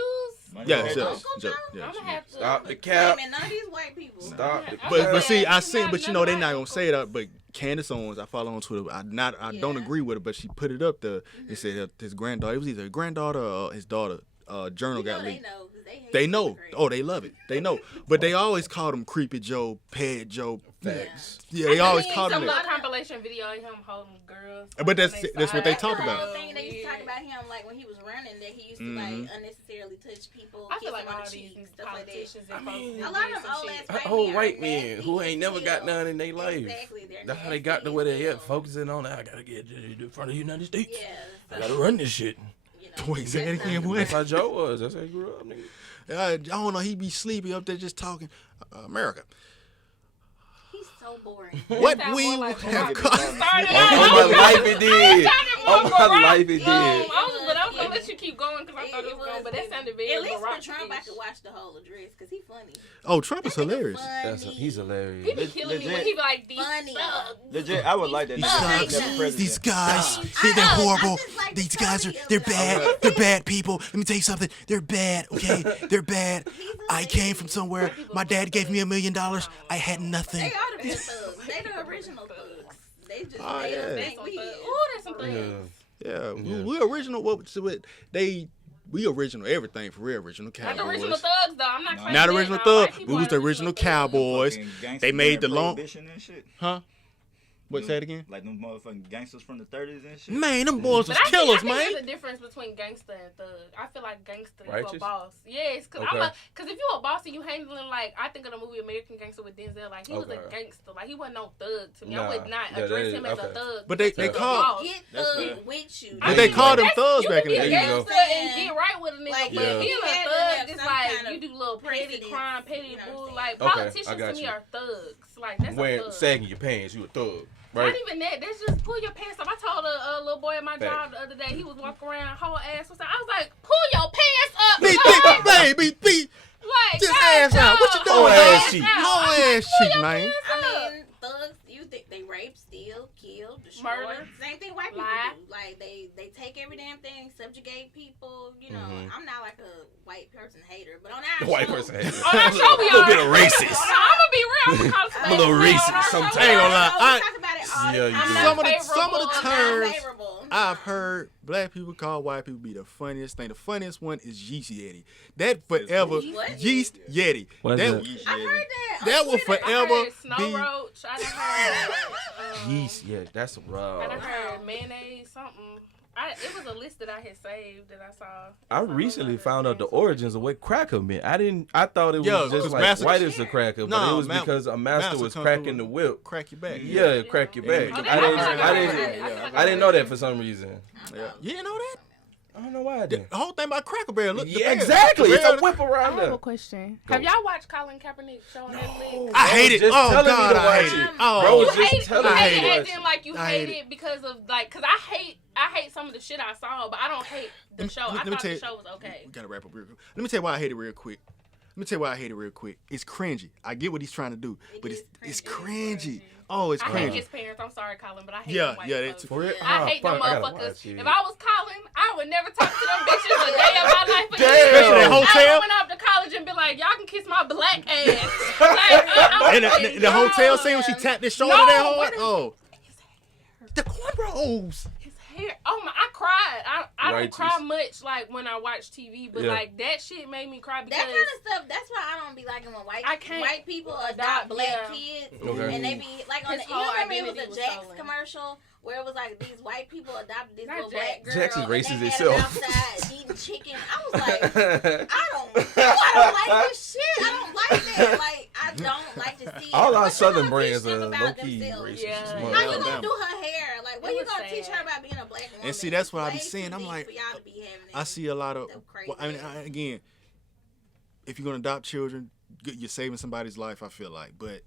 Yeah, Money. yeah, Uncle yeah, Joe? yeah. I'm gonna have to. Stop the Hey, cap. man, none of these white people. Stop the But- cap. But see, I Yeah, seen, but you know, none they of not my gonna say that. But Candace Owens, I follow on Twitter. I don't Yeah. agree with it, but she put it up there. It said that his granddaughter, it was either his granddaughter or his daughter. Journal You know got they leaked. know. 'Cause they hate They you know. crazy. Oh, they love it. They know. But they always called him Creepy Joe, Ped Joe. Facts. Yeah, they always mean, called him Some that. little compilation video of him holding girls. But that's on their what they side. talk The about. whole thing they used to talk about him, like when he was running, that he used to like unnecessarily touch people, I kiss feel like them on all the these cheeks, stuff like that. politicians and I folks mean, do A lot of this them and old shit. ass Old men white are men nasty who ain't never got as none in their hell. life. Exactly, they're That's how they nasty got to as where they hell. at, focusing on I gotta get to the front of the United States. Yeah, I gotta run this shit. you know, Wait, say it that's again, not- what? That's how Joe was. That's how he grew up, nigga. I don't know. He be sleepy up there just talking. America. He's so boring. What sound we more like have Barack. got. Started On out- my life it did. sounded more On my Barack. life it did. But I was gonna let you keep going because I thought it was going, but that sounded very At least Barack. for Trump, I could watch the whole address because he's funny. Oh, Trump is hilarious. He's He hilarious. be killing me when he be like these Funny. thugs. Legit, I would like that. These nigga Thugs. as guys, president. these guys, Thugs. they're I horrible. just like These the guys funny they're of bad. them. They're bad people. Let me tell you something. They're bad, okay? They're bad. I came from somewhere. My dad gave me $1 million. I had nothing. They are the real thugs. They the original thugs. They just Oh, made yeah. them That's think some we thugs. is. Ooh, that's some thugs. Yeah. Yeah, we original. We original everything for real. Original Not the original Cowboys. thugs though. I'm not Not claiming Not that. original No, thug. white We people was are the original thugs. Cowboys. Fucking gangsters They made the during long. Prohibition and shit. Huh? What? Say it again. Like them motherfucking gangsters from the 30s and shit. Man, them boys was But I killers, think man. there's a difference between gangster and thug. I feel like gangster, you a Righteous? boss. Yes, because Okay. if you a boss and you handling like, I think of the movie American Gangster with Denzel, like he was a Okay. gangster, like he wasn't no thug to me. Nah. I would not Yeah, address that him is- as a okay. thug. But they because he's a call- boss. Get That's thug fair. with you. But they called them That's- thugs you back can in the be a day. There you gangster go. and get right with a nigga, Like, but Yeah. being you a had to thug have is some like kind you of do little petty precedence, crime, petty you know what I'm bull. saying? Like Okay, politicians I got to me you. are thugs. Like that's a When thug. sagging your pants, you a thug, Not right? even that. That's just pull your pants up. I told a little boy at my Fact. job the other day. He was walking around, whole ass was out. I was like, pull your pants up. Beat, like, beat, like, just God, ass out. What you no. doing, Whole ass dog? cheek. Whole ass cheek, man. I mean, thugs, you think they rape, steal, steal, kill, destroy. Murder. Same thing white people Lie. do. Like they take every damn thing, subjugate people. You know, I'm not like a white person hater, but on our White show, person hater. On our show, we A little are. bit of racist. I'm gonna be real. I'm gonna call I'm a little racist sometimes. I ain't gonna lie. We talk about it all Yeah, the you time. do. Some of the I'm not terms favorable. I've heard black people call white people be the funniest thing. The funniest one is Yeast Yeti. That forever What? Yeast Yeti. What is That that? I've heard that. That on will Twitter. I forever heard Snow be. Roach. I done heard. Yeast, yeah, that's raw. I done heard mayonnaise, something. It was a list that I had saved that I saw. I recently found out the origins of what cracker meant. I thought it was Yeah, just 'cause like master- white as a cracker, but No, it was because a master was come cracking through the and whip. Crack your back. Yeah, crack your back. Oh, I didn't know that for some reason. Yeah. You didn't know that? I don't know why I didn't. The whole thing about Cracker Barrel. Look, the Yeah, barrel- exactly. the It's a barrel- whip I around have a there. question. Go. Have y'all watched Colin Kaepernick show on Netflix? I hate it. Just Oh, telling me God, to I watch hate it. it. Oh. Bro was You just hate telling you me hate to it watch as in like you I hate hate it because of like, cause I hate some of the shit I saw, but I don't hate the show. I Let me thought tell the you- show was okay. We gotta wrap up real quick. Let me tell you why I hate it real quick. It's cringy. I get what he's trying to do, but it's cringy. Oh, it's I hate cringy. his parents. I'm sorry, Colin, but I hate Yeah, them white yeah, folks. that's For real? I hate them fuck, I gotta motherfuckers. watch it. If I was Colin, I would never talk to them bitches a day of my life again. Damn. Especially that I hotel. went up to college and be like, y'all can kiss my black ass. Like, And the hotel scene when she tapped his shoulder No, that hard. what is- Oh, the cornrows. his hair. Oh my! I cried. I don't Righteous. cry much like when I watch TV, but Yeah. like that shit made me cry because That kind of stuff. That's why I don't be liking when I can't white people adopt, adopt black yeah. kids, Okay. and they be like on His the. You whole remember it was identity a was Jax stolen. commercial where it was like these white people adopted this Not little Jax. black girl. Jax is and racist they had itself. her outside eating chicken. I was like, I don't like this shit. I don't like that. Like I don't like to see. All it. our But southern you brands teach them are about low-key themselves. racist. Yeah. as How well. you Alabama. gonna do her hair? Like, what It you was gonna teach sad. her about being a black woman? And see, that's what I be Way saying. too I'm deep like, for y'all to be having I see a lot of. them Well, I mean, crazy- again, if you're gonna adopt children, you're saving somebody's life. I feel like, but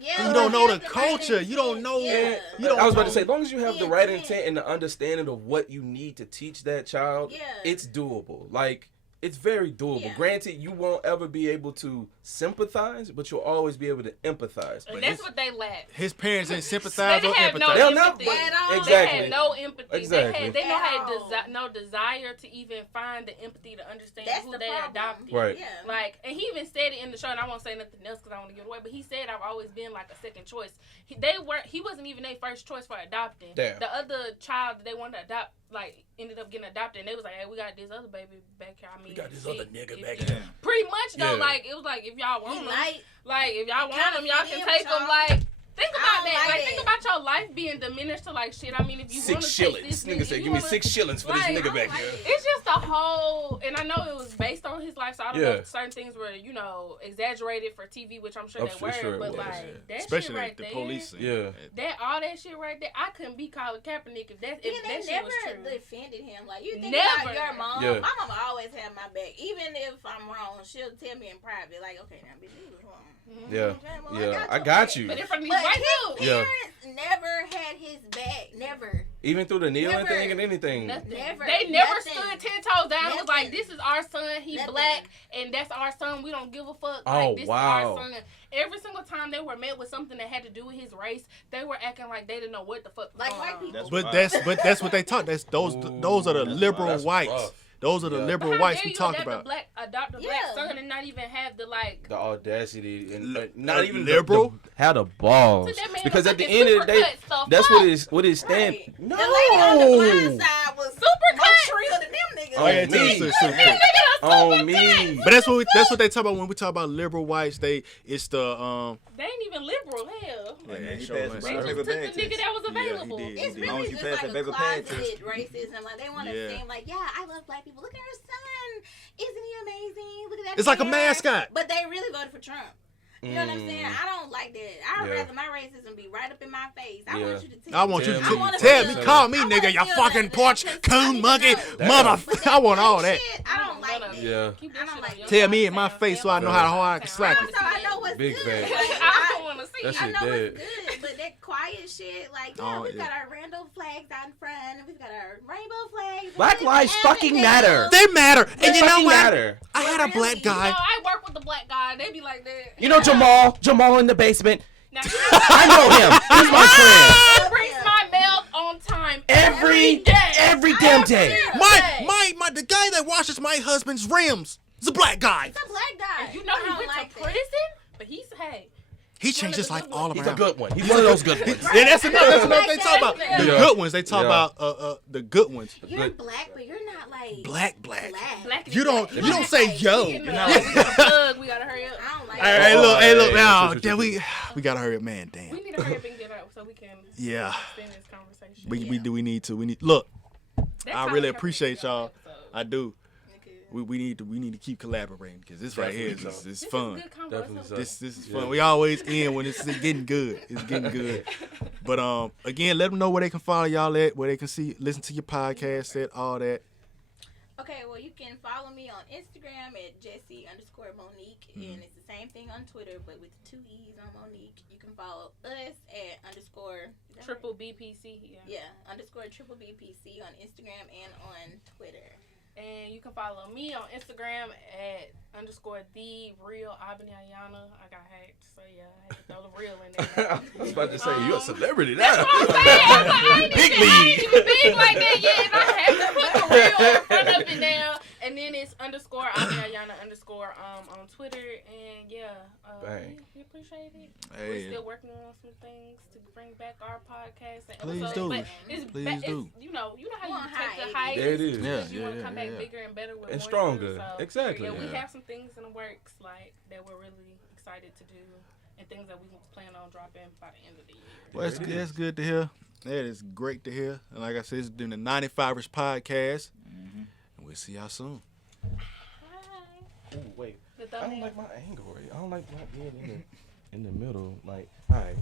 Yeah, you don't but know have the right culture. You don't intent. know. Yeah. You don't I was about know. to say, as long as you have The the right intent. intent and the understanding of what you need to teach that child, Yeah. it's doable. Like, it's very doable. Yeah. Granted, you won't ever be able to sympathize, but you'll always be able to empathize. and that's what they lack. His parents didn't sympathize They or have no empathize. They'll never- empathy. At all. They Exactly. had no empathy. Exactly. They know At had all. no desire to even find the empathy to understand That's who the they problem. adopted. Right. Yeah. Like, and he even said it in the show, and I won't say nothing else because I want to give it away. But he said I've always been like a second choice. He wasn't even their first choice for adopting. Damn. The other child that they wanted to adopt, like, ended up getting adopted, and they was like, "Hey, we got this other baby back here. I mean, shit." Pretty much though, Yeah. like it was like if y'all He want them, like, like if y'all want kinda them, y'all fit can in take with them. y'all. Like think I about don't that. like Like that. think about your life being diminished to like shit. I mean, if you want 6 to shillings. Nigga said, give me 6 shillings for this Like, nigga I back don't here. like it. It's just a whole, and I know it was based on his life, so I don't know Yeah. if certain things were, exaggerated for TV, which I'm sure I'm they sure- were, sure it but was, like yeah. that Especially shit right the there, police. scene. Yeah. all that shit right there, I couldn't be Colin Kaepernick if that and they shit never was true. defended him. Like you think Never. about your mom. Yeah. My mama always had my back, even if I'm wrong. She'll tell me in private, like, okay, now bitch, you was wrong. Yeah. Okay, well, Yeah. I your got back. you. But in front of these But white his dudes, Yeah. parents never had his back. Never. Even through the kneeling Never. thing and anything. nothing. Never. They never Nothing. stood 10 toes down and was like, Nothing. "This is our son. He Nothing. black, and that's our son. We don't give a fuck. Oh, Like this wow. is our son." Every single time they were met with something that had to do with his race, they were acting like they didn't know what the fuck was Like going white on. people. But that's what they talk. Those are the Ooh, liberal that's whites. rough. Those are the Yeah. liberal How whites dare we you talk adopt about. Adopt a black Yeah. son and not even have the like. The audacity and Li- not even liberal? how the balls. So that man Because was at the fucking end of the day, supercut stuff that's up. what it stand. Right. No. The lady on the blind side was Super more cut. shrill than them niggas. Oh, yeah, too, me. so- so- On me. But that's what they talk about when we talk about liberal whites. It's the They ain't even liberal. Hell, Yeah, Man, he sure, passed man. the they paper just took the bag nigga test. that was Yeah, he available. did. It's As long really as you just pass like that a paper bag closeted racism. Like they want to Yeah. seem like, yeah, I love black people. Look at her son. Isn't he amazing? Look at that. It's like a hair. mascot. But they really voted for Trump. You know what I'm saying? I don't like that. I'd Yeah. rather my racism be right up in my face. I Yeah. want you to tell I want you to Tell me. wanna tell feel me, it. call me I nigga, wanna you feel fucking that, porch because I coon need to monkey, know. mother. But I want all that that. shit, I don't like that. Yeah. Keep I that don't shit like on your Tell me in side, my fam. face so I know how hard I can slap I it. know what's Big good. facts. Like, I don't want to see That it. I shit know dead. it's good, but that quiet shit, like, yeah, Oh, we've yeah. got our Randall flags out in front, and we've got our rainbow flags. Black and lives it's fucking Avondale. matter. They matter. They And you know fucking what? matter. I had a black Really? You know, guy. I work with the black guy. They be like that. You know Jamal in the basement. Now, I know him. He's my friend. he brings my mail on time Every damn day. The guy that washes my husband's rims is a black guy. It's a black guy. And you know he went to prison, but he's He changed his life all around. He's a good one. He's one of those good ones. Yeah, that's another they talk about. The Yeah. good ones. They talk Yeah. about the good ones. You're black, but you're not like Black. black. You don't say yo. We gotta hurry up. I don't like Hey, that. look now. True. Yeah, we gotta hurry up, man. Damn. We need to hurry up and get out so we can Yeah. extend this conversation. We need to. Look. That's I how really we appreciate cover y'all. the episode. I do. Okay. We need to keep collaborating because this right here Definitely is This fun. is a good convo. Definitely so. This is Yeah. fun. We always end when it's getting good. It's getting good. But again, let them know where they can follow y'all at, where they can listen to your podcast at, all that. Okay, well, you can follow me on Instagram at Jessie_Monique, and it's the same thing on Twitter, but with 2 E's on Monique. You can follow us at Triple BPC. _triple BPC on Instagram and on Twitter. And you can follow me on Instagram at _the real Ayana. I got hacked, so yeah, I had to throw the real in there. I was about to say, you're a celebrity That's now. what I'm saying. I ain't Big even- I ain't league. even big like that yet. And I have to put the real in front of it now. And then it's _Ayana_ on Twitter. And Bang. we appreciate it. Hey. We're still working on some things to bring back our podcast and Please episodes. do. But it's Please do. you know how We're you on take the hiatus. hiatus. There it is. because Yeah, you want to yeah, come back yeah. bigger and better with And more stronger. stuff. So, Exactly. Yeah, we Yeah. have some things in the works that we're really excited to do and things that we plan on dropping by the end of the year. Well, that's good to hear. That is great to hear. And like I said, it's been the 95ers podcast. And we'll see y'all soon. Hi. Ooh, wait. The I don't thumbnail. like my angle right. I don't like not being in the middle. Like, all right.